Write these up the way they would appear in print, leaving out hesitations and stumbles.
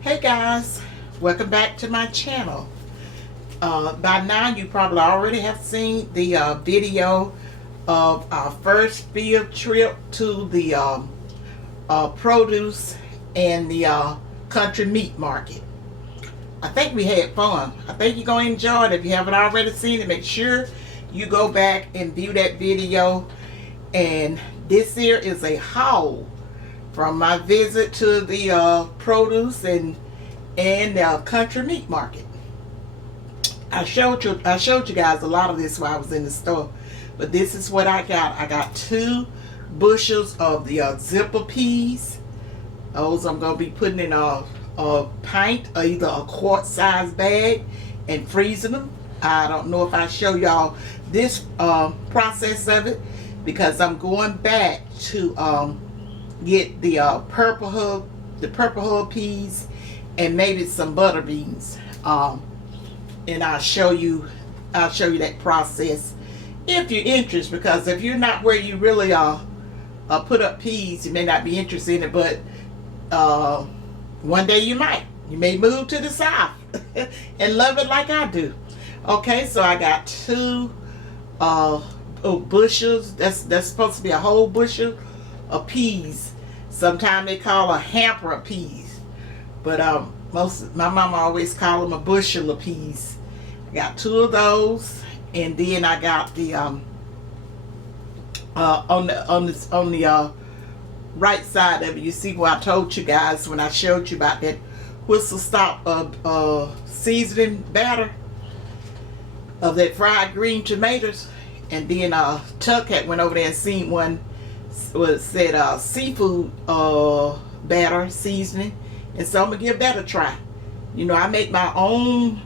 Hey guys, welcome back to my channel. By now you probably already have seen the video of our first field trip to the produce and the country meat market. I think we had fun. I think you're going to enjoy it. If you haven't already seen it, make sure you go back and view that video. And this here is a haul from my visit to the produce and country meat market. I showed you guys a lot of this while I was in the store, but this is what I got. I got 2 bushels of the zipper peas. Those I'm gonna be putting in a pint or either a quart size bag and freezing them. I don't know if I show y'all this process of it because I'm going back to get the purple hub peas and maybe some butter beans, and I'll show you that process if you're interested, because if you're not where you really put up peas, you may not be interested in it, but one day you may move to the south and love it like I do. Okay, so I got 2 bushels. That's supposed to be a whole bushel of peas. Sometimes they call a hamper of peas, but my mama always call them a bushel of peas. I got 2 of those, and then I got the on the right side of it. You see where I told you guys when I showed you about that whistle stop seasoning batter of that fried green tomatoes, and then Tuck had went over there and seen one. It said seafood batter seasoning, and so I'm gonna give that a try. You know, I make my own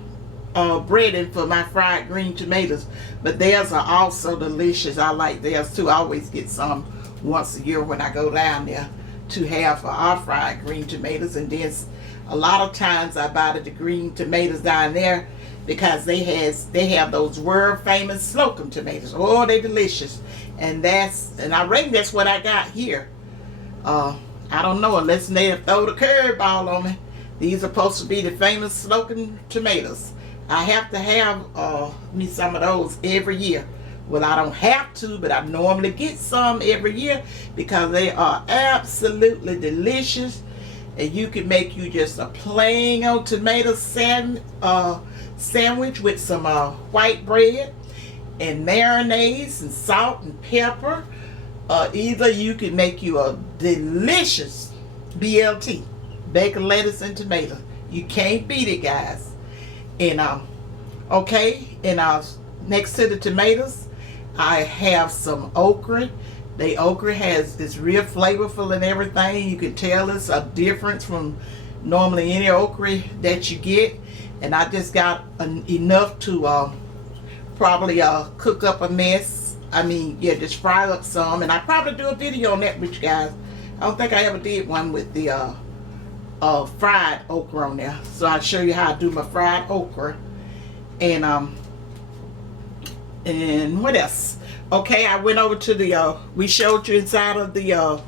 breading for my fried green tomatoes, but theirs are also delicious. I like theirs too. I always get some once a year when I go down there to have for our fried green tomatoes, and then a lot of times I buy the green tomatoes down there because they have those world famous Slocum tomatoes. Oh, they're delicious. And I reckon that's what I got here. I don't know, unless they throw the curveball on me. These are supposed to be the famous Slocum tomatoes. I have to have me some of those every year. Well, I don't have to, but I normally get some every year because they are absolutely delicious. And you can make you just a plain old tomato sandwich with some white bread and mayonnaise and salt and pepper. Either you can make you a delicious BLT, bacon, lettuce, and tomato. You can't beat it, guys. And okay, and next to the tomatoes, I have some okra. The okra is real flavorful and everything. You can tell it's a difference from normally any okra that you get. And I just got enough to probably cook up a mess. I mean, yeah, just fry up some, and I probably do a video on that with you guys. I don't think I ever did one with the fried okra on there, so I'll show you how I do my fried okra. And what else? Okay, I went over to the we showed you inside of the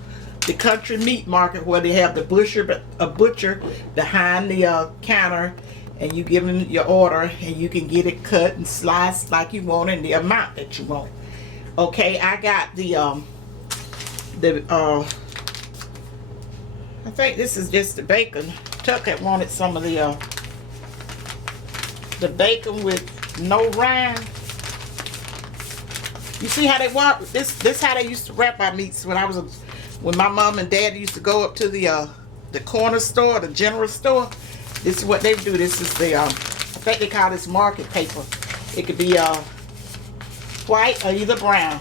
country meat market where they have the butcher behind the counter, and you give them your order and you can get it cut and sliced like you want and the amount that you want. Okay, I got the I think this is just the bacon. Tuck had wanted some of the bacon with no rind. You see how they want this how they used to wrap our meats when my mom and dad used to go up to the corner store, the general store. This is what they do. This is the I think they call this market paper. It could be white or either brown.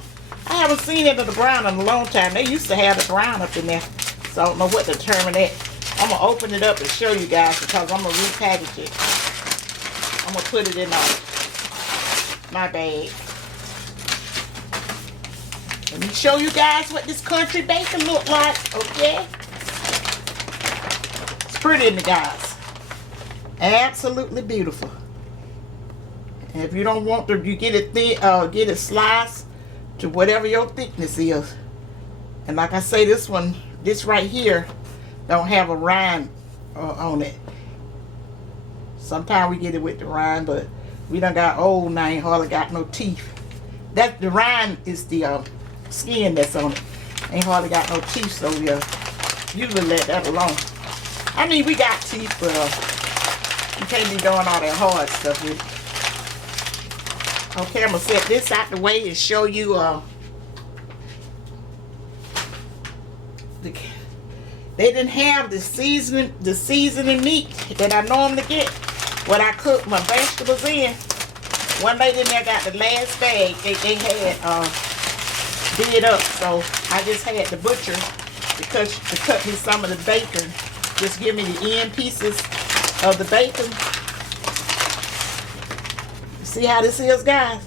I haven't seen it in the brown in a long time. They used to have the brown up in there, so I don't know what to determine that. I'm gonna open it up and show you guys because I'm gonna repackage it. I'm gonna put it in my bag. Let me show you guys what this country bacon look like. Okay, it's pretty in the guys. Absolutely beautiful. And if you don't want to, you get it thin, get it sliced to whatever your thickness is. And like I say, this right here don't have a rind on it. Sometimes we get it with the rind, but we done got old and I ain't hardly got no teeth. That the rind is the skin that's on it. Ain't hardly got no teeth, so we usually let that alone. I mean, we got teeth, but you can't be doing all that hard stuff with it. Okay, I'm gonna set this out the way and show you they didn't have the seasoning meat that I normally get when I cook my vegetables in. One lady in there got the last bag they had did up, so I just had the butcher to cut me some of the bacon. Just give me the end pieces of the bacon. See how this is, guys?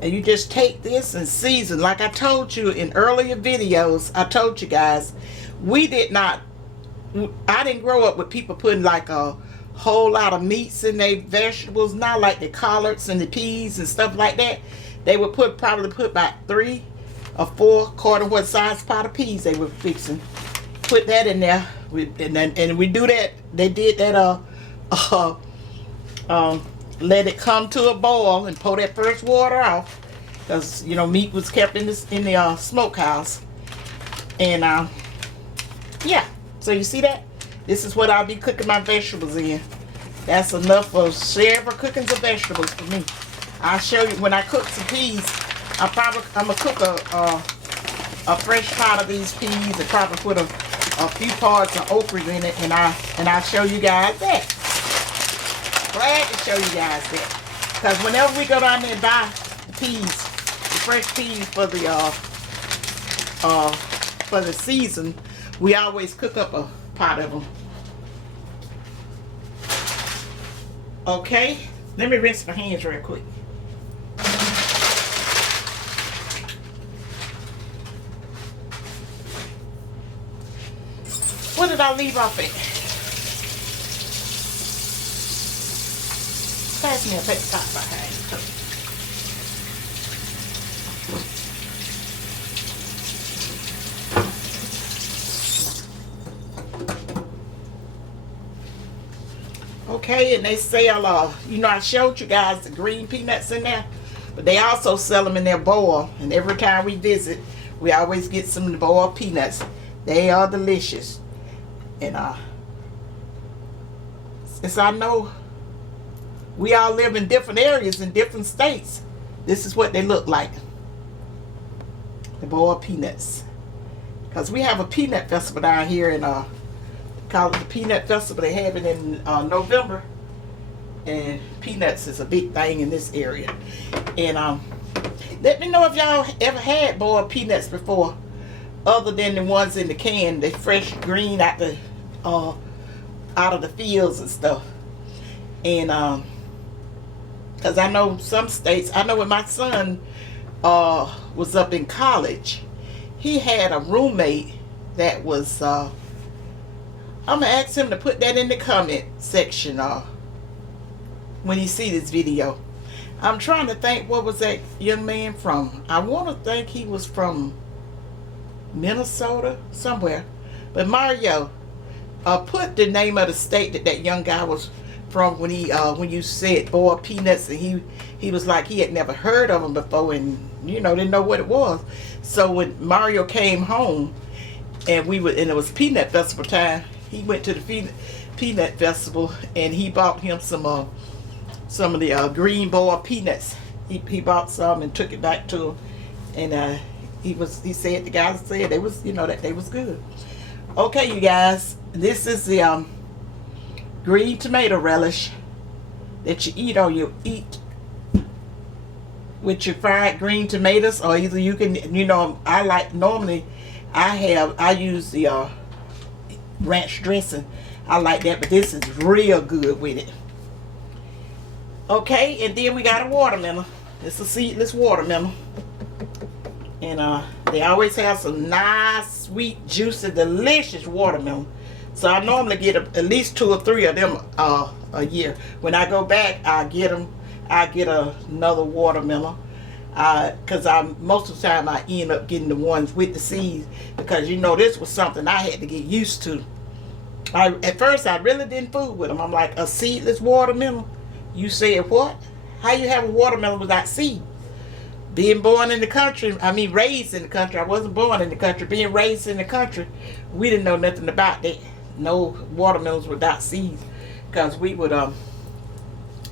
And you just take this and season. Like I told you in earlier videos, I told you guys, I didn't grow up with people putting like a whole lot of meats in their vegetables, not like the collards and the peas and stuff like that. They would probably put about 3 or 4 quarter what size pot of peas they were fixing. Put that in there, and we do that. They did that. Let it come to a boil and pour that first water off, because you know meat was kept in the smokehouse. And yeah, so you see that? This is what I'll be cooking my vegetables in. That's enough for several cookings of vegetables for me. I'll show you when I cook some peas. I'm gonna cook a fresh pot of these peas and probably put a few parts of okra in it, and I'll show you guys that. Glad to show you guys that, because whenever we go down there and buy the peas, the fresh peas for the season, we always cook up a pot of them. Okay, let me rinse my hands real quick. What did I leave off at? Pass me a paper top behind. Okay, and they sell, you know, I showed you guys the green peanuts in there, but they also sell them in their bowl. And every time we visit, we always get some boiled peanuts. They are delicious. And since I know we all live in different areas in different states, this is what they look like. The boiled peanuts. Because we have a peanut festival down here in call it the Peanut Festival. They have it in November, and peanuts is a big thing in this area. And let me know if y'all ever had boiled peanuts before, other than the ones in the can, the fresh green out of the fields and stuff. And because I know some states, I know when my son was up in college, he had a roommate that was I'm gonna ask him to put that in the comment section when you see this video. I'm trying to think, what was that young man from? I want to think he was from Minnesota, somewhere. But Mario, put the name of the state that young guy was from when you said boiled peanuts, and he was like he had never heard of them before, and you know didn't know what it was. So when Mario came home, and it was Peanut Festival time, he went to the Peanut Festival and he bought him some of the green boiled peanuts. He bought some and took it back to him, and he said the guys said they was, you know, that they was good. Okay, you guys, this is the green tomato relish that you eat with your fried green tomatoes, or either you can, you know, I use the ranch dressing. I like that, but this is real good with it. Okay, and then we got a watermelon. It's a seedless watermelon, and they always have some nice, sweet, juicy, delicious watermelon. So I normally get at least 2 or 3 of them a year. When I go back, I get another watermelon, because most of the time I end up getting the ones with the seeds, because you know this was something I had to get used to. At first I really didn't fool with them. I'm like, a seedless watermelon? You said what? How you have a watermelon without seed? Being born in the country, I mean raised in the country. I wasn't born in the country. Being raised in the country, we didn't know nothing about that. No watermelons without seeds, because we would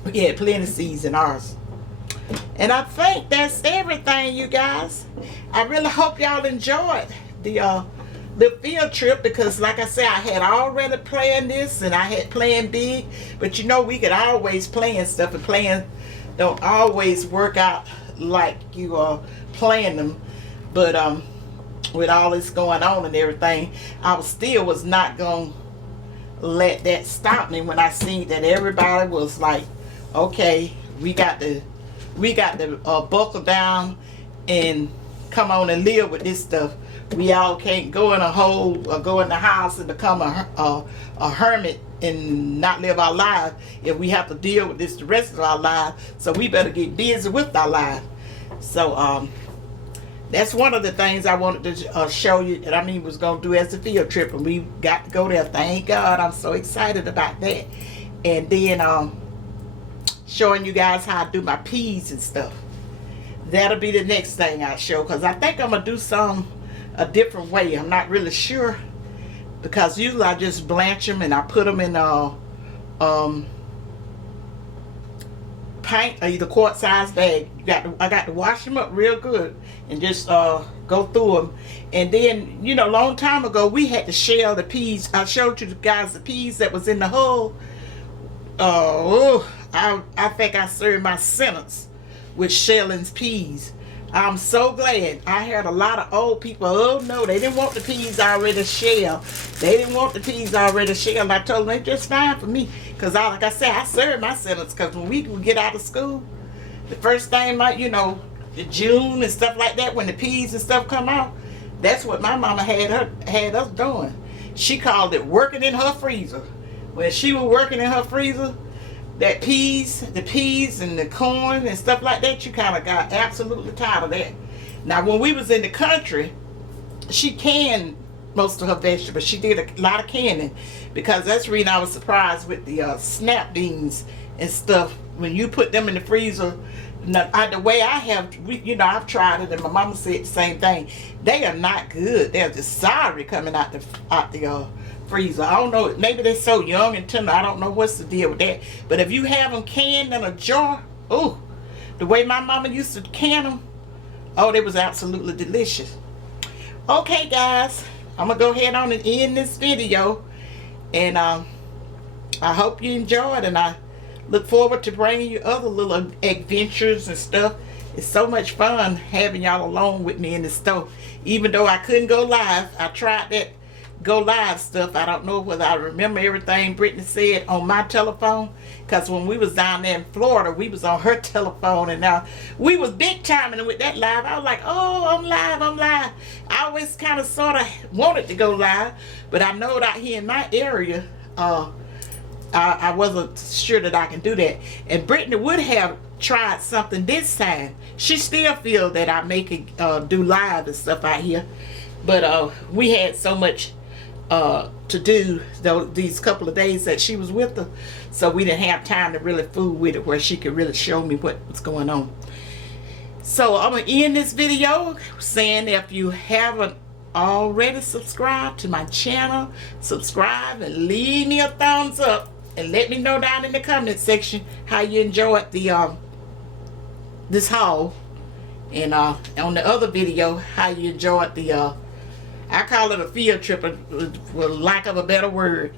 we had plenty of seeds in ours. And I think that's everything, you guys. I really hope y'all enjoyed the field trip, because like I said, I had already planned this and I had planned big, but you know we could always plan stuff, and plan don't always work out like you plan them. But with all this going on and everything, I was not gonna let that stop me when I seen that everybody was like, okay, we got to buckle down and come on and live with this stuff. We all can't go in a hole or go in the house and become a hermit and not live our lives if we have to deal with this the rest of our lives. So we better get busy with our lives. So that's one of the things I wanted to show you, that I was going to do as a field trip, and we got to go there. Thank God. I'm so excited about that. And then showing you guys how I do my peas and stuff. That'll be the next thing I show, because I think I'm going to do some a different way. I'm not really sure, because usually I just blanch them and I put them in pint or either quart size bag. I got to wash them up real good and just go through them. And then, you know, a long time ago we had to shell the peas. I showed you guys the peas that was in the hull. I think I served my sentence with shelling peas. I'm so glad. I heard a lot of old people, oh no, they didn't want the peas already shelled. They didn't want the peas already shelled. I told them, they're just fine for me. Because like I said, I served my sentence. Because when we would get out of school, the first thing, like, you know, the June and stuff like that, when the peas and stuff come out, that's what my mama had us doing. She called it working in her freezer. When she was working in her freezer, the peas and the corn and stuff like that, you kind of got absolutely tired of that. Now when we was in the country, she canned most of her vegetables. She did a lot of canning, because that's the reason I was surprised with the snap beans and stuff. When you put them in the freezer, the way I have, you know, I've tried it, and my mama said the same thing. They are not good. They're just sorry coming out the freezer. I don't know, maybe they're so young and tender. I don't know what's the deal with that. But if you have them canned in a jar, oh, the way my mama used to can them, oh, they was absolutely delicious. Okay guys, I'm gonna go ahead on and end this video, and I hope you enjoyed, and I look forward to bringing you other little adventures and stuff. It's so much fun having y'all along with me in the store. Even though I couldn't go live, I tried that go live stuff. I don't know whether I remember everything Brittany said on my telephone, because when we was down there in Florida, we was on her telephone, and now we was big timing with that live. I was like, oh, I'm live. I always kind of sort of wanted to go live, but I know that here in my area, I wasn't sure that I can do that. And Brittany would have tried something this time. She still feel that I make it do live and stuff out here, but we had so much to do these couple of days that she was with her, so we didn't have time to really fool with it where she could really show me what's going on. So I'm gonna end this video saying, if you haven't already subscribed to my channel, subscribe and leave me a thumbs up, and let me know down in the comment section how you enjoyed the this haul, and on the other video how you enjoyed the I call it a field trip, for lack of a better word.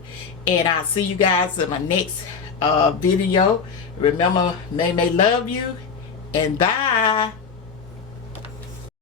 And I'll see you guys in my next video. Remember, Mae Mae love you, and bye.